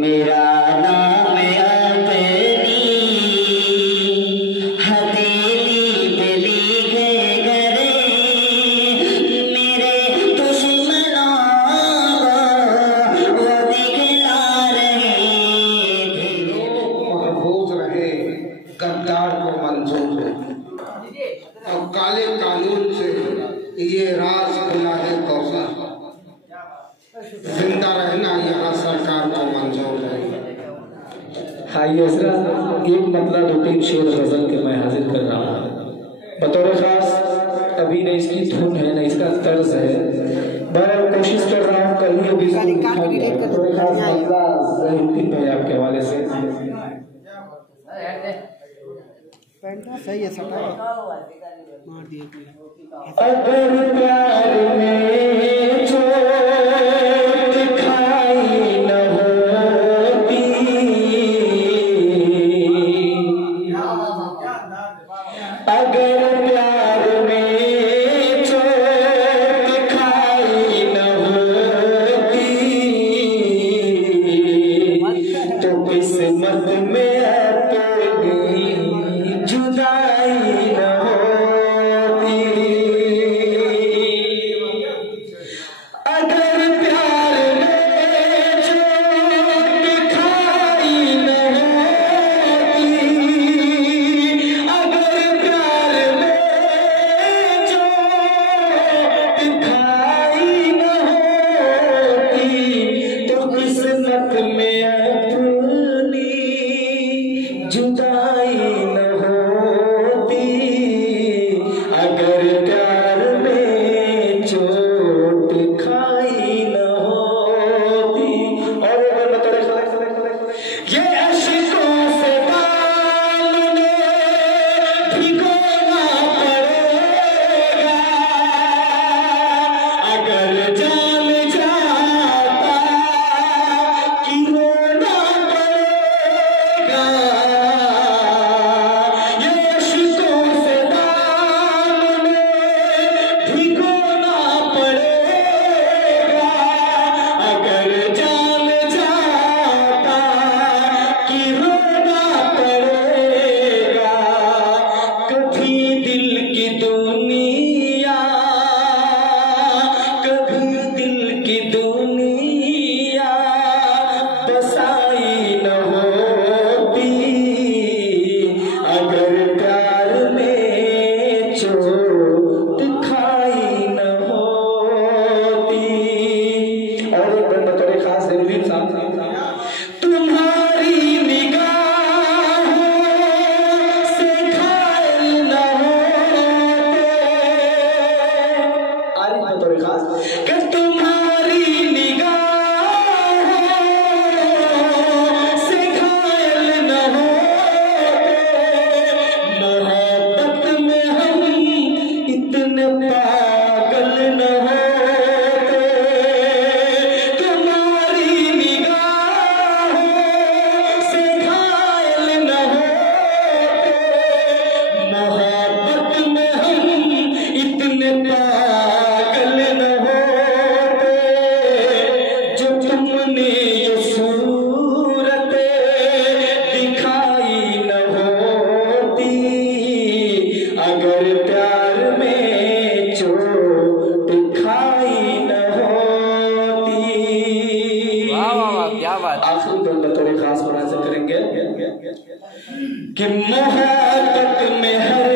मेरा नाम अपनी हथेली पे लिखे करे, मेरे दुश्मनों को वो दिखला रहे थे। महफूज रहे गद्दार को मंजूर और काले कानून से ये राज खुला है कौशल, जिंदा रहना यहाँ सरकार को मंजूर है। हाई असरा एक मतलब 2-3 शेर गजल के मैं हाजिर कर रहा हूँ बतौर खास। अभी न इसकी धुन है न इसका तर्ज है, बहरहाल कोशिश कर रहा हूँ कल ही अभी बतौर खास मसला है आपके हवाले से। सही है सटा मार दिए। अगर प्यार में चोट खाई न होती, अगर प्यार में चोट खाई न होती, तो किस्मत में अपनी जुदाई न होती। अगर प्यार में चोट खाई न होती, अगर प्यार में चोट खाई न होती, तो किस्मत में अपनी जुदाई न होती। अगर प्यार में चोट खाई न होती। और ये अश्कों से दामने भिगोना पड़ेगा, अगर जान जाता कि रोना पड़ेगा। ये अश्कों से दामने भिगोना पड़ेगा, अगर जान जाता कि रोना पड़ेगा। कभी दिल की दुनिया, कभी दिल की दुनिया बसाई न होती, अगर प्यार में चोट खाई न होती। और एक बंदा थोड़े खास है भी तुम्हारी निगाहों से घायल न होते। आरिफ है थोड़े खास कि तुम्हारी निगाहों से घायल न होते। मोहब्बत में हम इतने पागल न होते। तुम्हारी निगाहों से घायल न होते। मोहब्बत में हम इतने पागल न होते। जो तुमने ये सूरत दिखाई न होती, अगर प्यार में चोट खाई न होती। क्या बात। आखिरी बंदा थोड़े खास बना से करेंगे कि मोहब्बत में हर